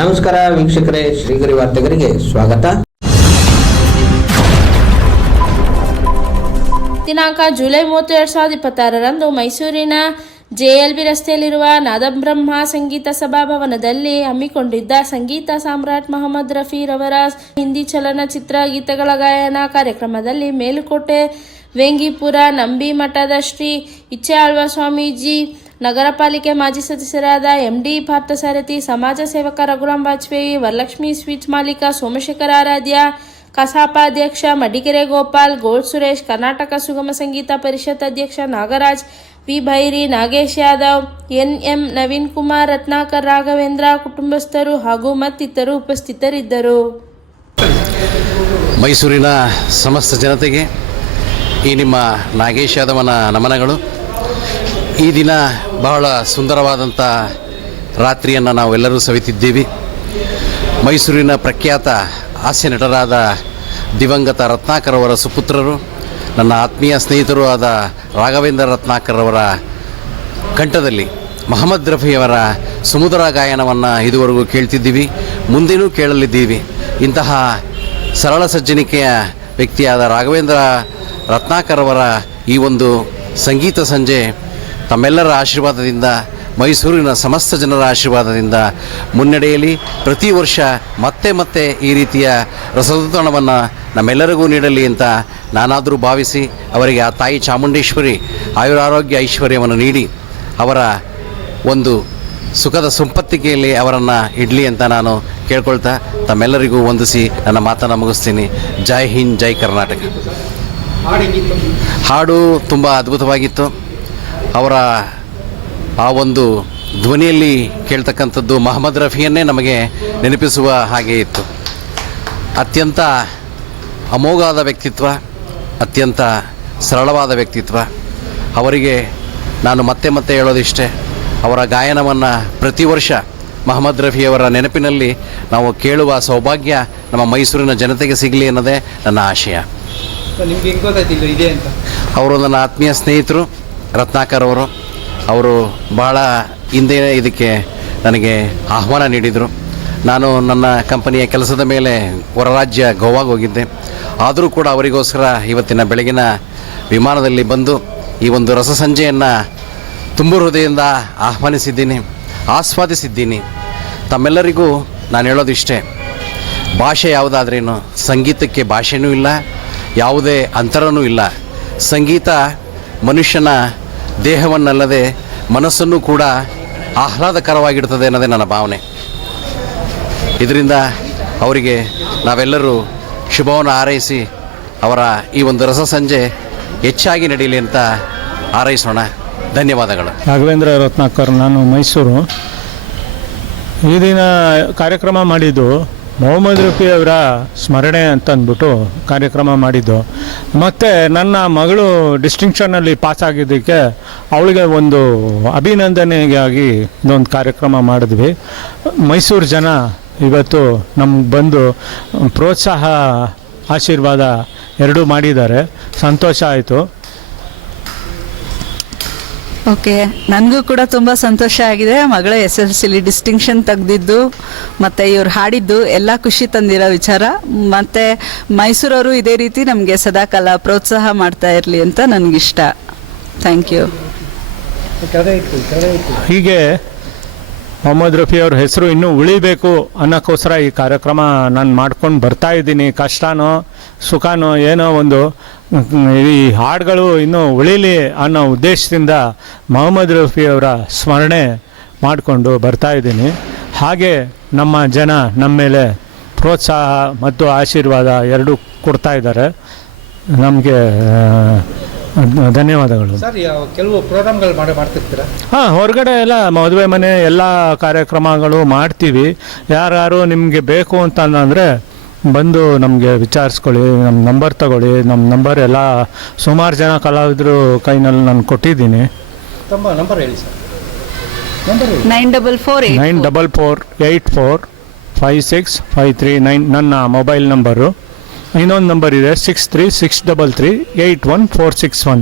ನಮಸ್ಕಾರ ವೀಕ್ಷಕರೇ, ಶ್ರೀಗರಿ ವಾರ್ತೆಗರಿಗೆ ಸ್ವಾಗತ. ದಿನಾಂಕ ಜುಲೈ 30, 2026ರಂದು ಮೈಸೂರಿನ JLB ರಸ್ತೆಯಲ್ಲಿರುವ ನಾದಬ್ರಹ್ಮ ಸಂಗೀತ ಸಭಾಭವನದಲ್ಲಿ ಹಮ್ಮಿಕೊಂಡಿದ್ದ ಸಂಗೀತ ಸಾಮ್ರಾಟ್ ಮೊಹಮ್ಮದ್ ರಫಿ ರವರ ಹಿಂದಿ ಚಲನಚಿತ್ರ ಗೀತೆಗಳ ಗಾಯನ ಕಾರ್ಯಕ್ರಮದಲ್ಲಿ ಮೇಲುಕೋಟೆ ವೇಂಗಿಪುರ ನಂಬಿ ಮಠದ ಶ್ರೀ ಇಚ್ಛಾಳ್ವ ಸ್ವಾಮೀಜಿ, ನಗರ ಪಾಲಿಕೆ ಮಾಜಿ ಸದಸ್ಯರಾದ MD ಪಾರ್ಥಸಾರಥಿ, ಸಮಾಜ ಸೇವಕ ರಘುರಾಮ್ ವಾಜಪೇಯಿ, ವರಲಕ್ಷ್ಮಿ ಸ್ವೀಟ್ಸ್ ಮಾಲೀಕ ಸೋಮಶೇಖರ ಆರಾಧ್ಯ, ಕಸಾಪ ಅಧ್ಯಕ್ಷ ಮಡಿಕೆರೆ ಗೋಪಾಲ್, ಗೋಲ್ಡ್ ಸುರೇಶ್, ಕರ್ನಾಟಕ ಸುಗಮ ಸಂಗೀತ ಪರಿಷತ್ ಅಧ್ಯಕ್ಷ ನಾಗರಾಜ್, ವಿ ಭೈರಿ, ನಾಗೇಶ್ ಯಾದವ್, NM ನವೀನ್ ಕುಮಾರ್, ರತ್ನಾಕರ್, ರಾಘವೇಂದ್ರ ಕುಟುಂಬಸ್ಥರು ಹಾಗೂ ಮತ್ತಿತರರು ಉಪಸ್ಥಿತರಿದ್ದರು. ಮೈಸೂರಿನ ಸಮಸ್ತ ಜನತೆಗೆ ಈ ನಿಮ್ಮ ನಾಗೇಶ್ ಯಾದವನ ನಮನಗಳು. ಈ ದಿನ ಬಹಳ ಸುಂದರವಾದಂಥ ರಾತ್ರಿಯನ್ನು ನಾವೆಲ್ಲರೂ ಸವಿತಿದ್ದೀವಿ. ಮೈಸೂರಿನ ಪ್ರಖ್ಯಾತ ಹಾಸ್ಯ ನಟರಾದ ದಿವಂಗತ ರತ್ನಾಕರ್ ಅವರ ಸುಪುತ್ರರು, ನನ್ನ ಆತ್ಮೀಯ ಸ್ನೇಹಿತರು ಆದ ರಾಘವೇಂದ್ರ ರತ್ನಾಕರ್ ಅವರ ಕಂಠದಲ್ಲಿ ಮೊಹಮ್ಮದ್ ರಫಿಯವರ ಸುಮಧುರ ಗಾಯನವನ್ನು ಇದುವರೆಗೂ ಕೇಳ್ತಿದ್ದೀವಿ, ಮುಂದೇನೂ ಕೇಳಲಿದ್ದೀವಿ. ಇಂತಹ ಸರಳ ಸಜ್ಜನಿಕೆಯ ವ್ಯಕ್ತಿಯಾದ ರಾಘವೇಂದ್ರ ರತ್ನಾಕರ್ ಅವರ ಈ ಒಂದು ಸಂಗೀತ ಸಂಜೆ ತಮ್ಮೆಲ್ಲರ ಆಶೀರ್ವಾದದಿಂದ, ಮೈಸೂರಿನ ಸಮಸ್ತ ಜನರ ಆಶೀರ್ವಾದದಿಂದ ಮುನ್ನಡೆಯಲಿ. ಪ್ರತಿ ವರ್ಷ ಮತ್ತೆ ಮತ್ತೆ ಈ ರೀತಿಯ ರಸದೌತಣವನ್ನು ನಮ್ಮೆಲ್ಲರಿಗೂ ನೀಡಲಿ ಅಂತ ನಾನಾದರೂ ಭಾವಿಸಿ ಅವರಿಗೆ ಆ ತಾಯಿ ಚಾಮುಂಡೇಶ್ವರಿ ಆಯುರಾರೋಗ್ಯ ಐಶ್ವರ್ಯವನ್ನು ನೀಡಿ ಅವರ ಒಂದು ಸುಖದ ಸಂಪತ್ತಿಗೆಯಲ್ಲಿ ಅವರನ್ನು ಇಡಲಿ ಅಂತ ನಾನು ಕೇಳ್ಕೊಳ್ತಾ ತಮ್ಮೆಲ್ಲರಿಗೂ ವಂದಿಸಿ ನನ್ನ ಮಾತನ್ನು ಮುಗಿಸ್ತೀನಿ. ಜೈ ಹಿಂದ್, ಜೈ ಕರ್ನಾಟಕ. ಹಾಡು ತುಂಬ ಅದ್ಭುತವಾಗಿತ್ತು. ಅವರ ಆ ಒಂದು ಧ್ವನಿಯಲ್ಲಿ ಕೇಳ್ತಕ್ಕಂಥದ್ದು ಮೊಹಮ್ಮದ್ ರಫಿಯನ್ನೇ ನಮಗೆ ನೆನಪಿಸುವ ಹಾಗೆ ಇತ್ತು. ಅತ್ಯಂತ ಅಮೋಘವಾದ ವ್ಯಕ್ತಿತ್ವ, ಅತ್ಯಂತ ಸರಳವಾದ ವ್ಯಕ್ತಿತ್ವ. ಅವರಿಗೆ ನಾನು ಮತ್ತೆ ಮತ್ತೆ ಹೇಳೋದಿಷ್ಟೇ, ಅವರ ಗಾಯನವನ್ನು ಪ್ರತಿ ವರ್ಷ ಮೊಹಮ್ಮದ್ ರಫಿಯವರ ನೆನಪಿನಲ್ಲಿ ನಾವು ಕೇಳುವ ಸೌಭಾಗ್ಯ ನಮ್ಮ ಮೈಸೂರಿನ ಜನತೆಗೆ ಸಿಗಲಿ ಅನ್ನೋದೇ ನನ್ನ ಆಶಯ. ನಿಮಗೆ ಹೆಂಗೆ ಗೊತ್ತಾಯ್ತಿಲ್ಲ ಇದೆ ಅಂತ? ಅವರು ನನ್ನ ಆತ್ಮೀಯ ಸ್ನೇಹಿತರು ರತ್ನಾಕರ್ ಅವರು ಬಹಳ ಹಿಂದೆ ಇದಕ್ಕೆ ನನಗೆ ಆಹ್ವಾನ ನೀಡಿದರು. ನಾನು ನನ್ನ ಕಂಪನಿಯ ಕೆಲಸದ ಮೇಲೆ ಹೊರ ರಾಜ್ಯ ಗೋವಾಗೆ ಹೋಗಿದ್ದೆ. ಆದರೂ ಕೂಡ ಅವರಿಗೋಸ್ಕರ ಇವತ್ತಿನ ಬೆಳಗಿನ ವಿಮಾನದಲ್ಲಿ ಬಂದು ಈ ಒಂದು ರಸ ಸಂಜೆಯನ್ನು ತುಂಬ ಹೃದಯದಿಂದ ಆಸ್ವಾದಿಸಿದ್ದೀನಿ. ತಮ್ಮೆಲ್ಲರಿಗೂ ನಾನು ಹೇಳೋದಿಷ್ಟೇ, ಭಾಷೆ ಯಾವುದಾದ್ರೇನು, ಸಂಗೀತಕ್ಕೆ ಭಾಷೆನೂ ಇಲ್ಲ, ಯಾವುದೇ ಅಂತರನೂ ಇಲ್ಲ. ಸಂಗೀತ ಮನುಷ್ಯನ ದೇಹವನ್ನಲ್ಲದೆ ಮನಸ್ಸನ್ನು ಕೂಡ ಆಹ್ಲಾದಕರವಾಗಿಡ್ತದೆ ಅನ್ನೋದೇ ನನ್ನ ಭಾವನೆ. ಇದರಿಂದ ಅವರಿಗೆ ನಾವೆಲ್ಲರೂ ಶುಭವನ್ನು ಹಾರೈಸಿ ಅವರ ಈ ಒಂದು ರಸ ಸಂಜೆ ಹೆಚ್ಚಾಗಿ ನಡೀಲಿ ಅಂತ ಹಾರೈಸೋಣ. ಧನ್ಯವಾದಗಳು. ರಾಘವೇಂದ್ರ ರತ್ನಾಕರ್, ನಾನು ಮೈಸೂರು. ಈ ದಿನ ಕಾರ್ಯಕ್ರಮ ಮಾಡಿದ್ದು ಮೊಹಮ್ಮದ್ ರಫಿ ಅವರ ಸ್ಮರಣೆ ಅಂತಂದ್ಬಿಟ್ಟು ಕಾರ್ಯಕ್ರಮ ಮಾಡಿದ್ದು. ಮತ್ತು ನನ್ನ ಮಗಳು ಡಿಸ್ಟಿಂಕ್ಷನಲ್ಲಿ ಪಾಸಾಗಿದ್ದಕ್ಕೆ ಅವಳಿಗೆ ಒಂದು ಅಭಿನಂದನೆಗಾಗಿ ಇದೊಂದು ಕಾರ್ಯಕ್ರಮ ಮಾಡಿದ್ವಿ. ಮೈಸೂರು ಜನ ಇವತ್ತು ನಮ್ಗೆ ಬಂದು ಪ್ರೋತ್ಸಾಹ, ಆಶೀರ್ವಾದ ಎರಡೂ ಮಾಡಿದ್ದಾರೆ. ಸಂತೋಷ ಆಯಿತು. ಓಕೆ, ನನಗೂ ಕೂಡ ತುಂಬ ಸಂತೋಷ ಆಗಿದೆ. ಮಗಳ SSLC ಡಿಸ್ಟಿಂಕ್ಷನ್ ತೆಗೆದಿದ್ದು ಮತ್ತು ಇವ್ರು ಹಾಡಿದ್ದು ಎಲ್ಲ ಖುಷಿ ತಂದಿರೋ ವಿಚಾರ. ಮತ್ತು ಮೈಸೂರವರು ಇದೇ ರೀತಿ ನಮಗೆ ಸದಾಕಾಲ ಪ್ರೋತ್ಸಾಹ ಮಾಡ್ತಾ ಇರಲಿ ಅಂತ ನನಗಿಷ್ಟ. Thank you. ಹೀಗೆ ಮೊಹಮ್ಮದ್ ರಫಿ ಅವ್ರ ಹೆಸರು ಇನ್ನೂ ಉಳಿಬೇಕು ಅನ್ನೋಕ್ಕೋಸ್ಕರ ಈ ಕಾರ್ಯಕ್ರಮ ನಾನು ಮಾಡ್ಕೊಂಡು ಬರ್ತಾಯಿದ್ದೀನಿ. ಕಷ್ಟನೋ ಸುಖನೋ ಏನೋ ಒಂದು ಈ ಹಾಡುಗಳು ಇನ್ನೂ ಉಳಿಲಿ ಅನ್ನೋ ಉದ್ದೇಶದಿಂದ ಮೊಹಮ್ಮದ್ ರಫಿ ಅವರ ಸ್ಮರಣೆ ಮಾಡಿಕೊಂಡು ಬರ್ತಾಯಿದ್ದೀನಿ. ಹಾಗೆ ನಮ್ಮ ಜನ ನಮ್ಮ ಮೇಲೆ ಪ್ರೋತ್ಸಾಹ ಮತ್ತು ಆಶೀರ್ವಾದ ಎರಡೂ ಕೊಡ್ತಾ ಇದ್ದಾರೆ. ನಮಗೆ ಧನ್ಯವಾದಗಳು. ಸರ್, ಕೆಲವು ಪ್ರೋಗ್ರಾಮ್ಗಳು ಮಾಡ್ತಿರ್ತೀರಾ? ಹಾಂ, ಹೊರಗಡೆ ಎಲ್ಲ ಮದುವೆ ಮನೆ ಎಲ್ಲ ಕಾರ್ಯಕ್ರಮಗಳು ಮಾಡ್ತೀವಿ. ಯಾರು ನಿಮಗೆ ಬೇಕು ಅಂತಂದರೆ ಬಂದು ನಮಗೆ ವಿಚಾರಿಸ್ಕೊಳ್ಳಿ, ನಮ್ಮ ನಂಬರ್ ತಗೊಳ್ಳಿ. ನಮ್ಮ ನಂಬರ್ ಎಲ್ಲ ಸುಮಾರು ಜನ ಕಲಾವಿದರು ಕೈನಲ್ಲಿ ನಾನು ಕೊಟ್ಟಿದ್ದೀನಿ. ನಂಬರ್ ಹೇಳಿ ಸರ್. 9448456539 ನನ್ನ ಮೊಬೈಲ್ ನಂಬರು. ಇನ್ನೊಂದು ನಂಬರ್ ಇದೆ 6363381461.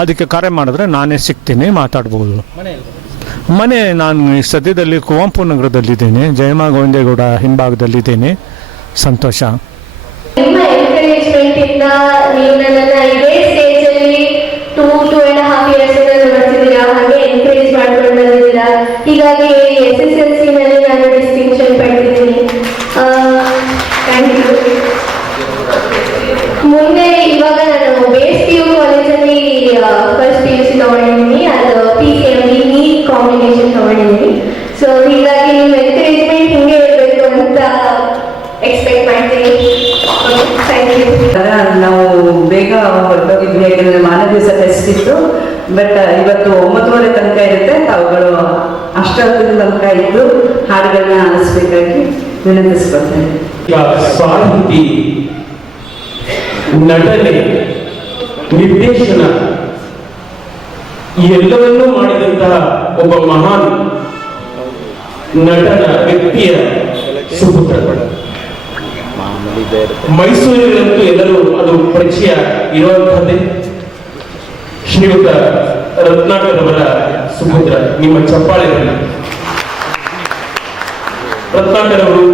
ಅದಕ್ಕೆ ಕರೆ ಮಾಡಿದ್ರೆ ನಾನೇ ಸಿಗ್ತೀನಿ, ಮಾತಾಡ್ಬೋದು. ಮನೆ ನಾನು ಈ ಸದ್ಯದಲ್ಲಿ ಕುವೆಂಪು ನಗರದಲ್ಲಿದ್ದೇನೆ, ಜಯಮ್ಮ ಗೋವಿಂದೇಗೌಡ ಹಿಂಭಾಗದಲ್ಲಿದ್ದೇನೆ. ಸಂತೋಷ. ನಿಮ್ಮ ಎನ್ಕರೇಜ್ಮೆಂಟ್ ಇಂದ ನೀವು ನನ್ನನ್ನ ಇದೇ ಸ್ಟೇಜ್ ಅಲ್ಲಿ 2.5 years ನೋಡ್ತಿದ್ದೀರಾ, ಹಾಗೆ ಎನ್ಕರೇಜ್ ಮಾಡ್ಕೊಂಡು ಬಂದಿದ್ದೀರಾ. ಹೀಗಾಗಿ SSLC ನಲ್ಲಿ ನಾನು ಡಿಸ್ಟಿಂಕ್ಷನ್ ಪಡೆದಿದ್ದೀನಿ. Thank you. ಮುಂದೆ ಇವಾಗ ನಾನು ಬೇಸ್ PU ಕಾಲೇಜಲ್ಲಿ ಫಸ್ಟ್ PUC ತಗೊಂಡಿದ್ದೀನಿ, ಅದು PCMB ನೀಟ್ ಕಾಂಬಿನೇಷನ್ ತಗೊಂಡಿದ್ದೀನಿ. ಸೊ ಹೀಗಾಗಿ ನಿಮ್ಮ ಎನ್ಕರೇಜ್ಮೆಂಟ್ ಹಿಂಗೆ ಇರಬೇಕು ಅಂತ ಎಕ್ಸ್ಪೆಕ್ಟ್ ಮಾಡ್ತೀನಿ. Thank you. ನಾವು ಬೇಗ ಹೊರಟೋಗಿದ್ವಿ, ಯಾಕೆಂದರೆ ಮಾರನೇ ದಿವಸ ಟೆಸ್ಟ್ ಇತ್ತು. ಬಟ್ ಇವತ್ತು 9:30 ತನಕ ಇರುತ್ತೆ. ತಾವುಗಳು ಅಷ್ಟೊತ್ತಿನ ತನಕ ಇದ್ದು ಹಾಡುಗಳನ್ನ ಆಲಿಸ್ಬೇಕಾಗಿ ವಿನಂತಿಸ್ಕೊಳ್ತೇನೆ. ಸಾಹಿತಿ, ನಟನೆ, ನಿರ್ದೇಶನ ಈ ಎಲ್ಲವನ್ನೂ ಮಾಡಿದಂತಹ ಒಬ್ಬ ಮಹಾನ್ ನಟನ ವ್ಯಕ್ತಿಯ ಸುಪುತ್ರ. ಮೈಸೂರಿನಲ್ಲಂತೂ ಎಲ್ಲರೂ ಅದು ಪರಿಚಯ ಇರುವಂತಹದ್ದೇ. ಶ್ರೀಯುತ ರತ್ನಾಕರ್ ಅವರ ಸುಪುತ್ರ. ನಿಮ್ಮ ಚಪ್ಪಾಳೆಗಳು. ರತ್ನಾಕರ್ ಅವರು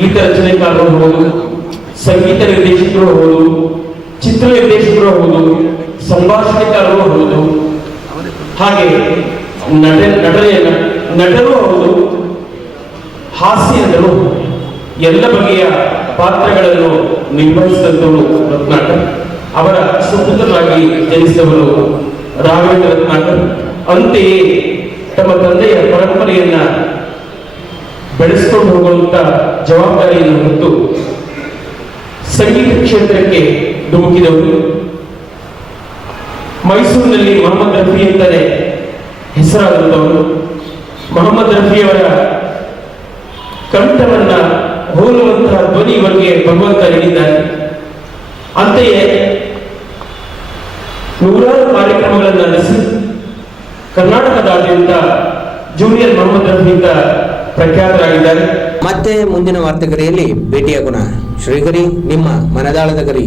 ಗೀತ ರಚನೆಕಾರರು ಹೌದು, ಸಂಗೀತ ನಿರ್ದೇಶಕರು ಹೌದು, ಚಿತ್ರ ನಿರ್ದೇಶಕರು ಹೌದು, ಸಂಭಾಷಣೆಕಾರರು ಹೌದು, ಹಾಗೆ ನಟರು ಹೌದು, ಹಾಸ್ಯ ನಟರು, ಎಲ್ಲ ಬಗೆಯ ಪಾತ್ರಗಳನ್ನು ನಿರ್ವಹಿಸಿದಂಥವರು ರತ್ನಾಕರ್. ಅವರ ಸುಪುತ್ರರಾಗಿ ಜನಿಸಿದವರು ರಾಘವೇಂದ್ರ ರತ್ನಾಕರ್. ಅಂತೆಯೇ ತಮ್ಮ ತಂದೆಯ ಪರಂಪರೆಯನ್ನ ಬೆಳೆಸಿಕೊಂಡು ಹೋಗುವಂತ ಜವಾಬ್ದಾರಿಯನ್ನು ಹೊತ್ತು ಸಂಗೀತ ಕ್ಷೇತ್ರಕ್ಕೆ ಧುಮುಕಿದವರು. ಮೈಸೂರಿನಲ್ಲಿ ಮೊಹಮ್ಮದ್ ರಫಿ ಅಂತಾನೆ ಹೆಸರಾದಂಥವರು. ಮೊಹಮ್ಮದ್ ರಫಿಯವರ ಕಂಠವನ್ನ ಹೋಲುವಂತಹ ಧ್ವನಿ ಇವರಿಗೆ ಭಗವಂತ ನೀಡಿದ್ದಾನೆ. ಅಂತೆಯೇ ನೂರಾರು ಕಾರ್ಯಕ್ರಮಗಳನ್ನು ನಡೆಸಿ ಕರ್ನಾಟಕದಾದ್ಯಂತ ಜೂನಿಯರ್ ಮೊಹಮ್ಮದ್ ರಫಿ ಅಂತ ಪ್ರಖ್ಯಾತರಾಗಿದ್ದಾರೆ. ಮತ್ತೆ ಮುಂದಿನ ವಾರ್ತೆಗರಿಯಲ್ಲಿ ಭೇಟಿಯಾಗೋಣ. ಶ್ರೀಗರಿ, ನಿಮ್ಮ ಮನದಾಳದ ಗರಿ.